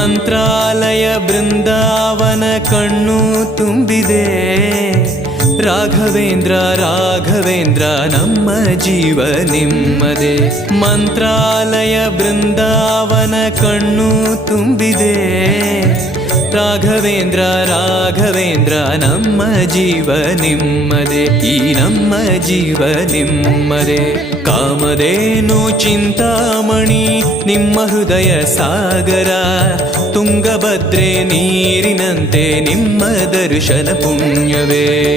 ಮಂತ್ರಾಲಯ ಬೃಂದಾವನ ಕಣ್ಣು ತುಂಬಿದೆ. ರಾಘವೇಂದ್ರ ರಾಘವೇಂದ್ರ ನಮ್ಮ ಜೀವ ನಿಮ್ಮದೇ. ಮಂತ್ರಾಲಯ ಬೃಂದಾವನ ಕಣ್ಣು ತುಂಬಿದೆ. ರಾಘವೇಂದ್ರ ರಾಘವೇಂದ್ರ ನಮ್ಮ ಜೀವ ನಿಮ್ಮದೇ. ಈ ನಮ್ಮ ಜೀವ ನಿಮ್ಮದೇ. ಕಾಮಧೇನು ಚಿಂತಾಮಣಿ ನಿಮ್ಮ ಹೃದಯ ಸಾಗರ. ತುಂಗಭದ್ರೆ ನೀರಿನಂತೆ ನಿಮ್ಮ ದರ್ಶನ ಪುಣ್ಯವೇ.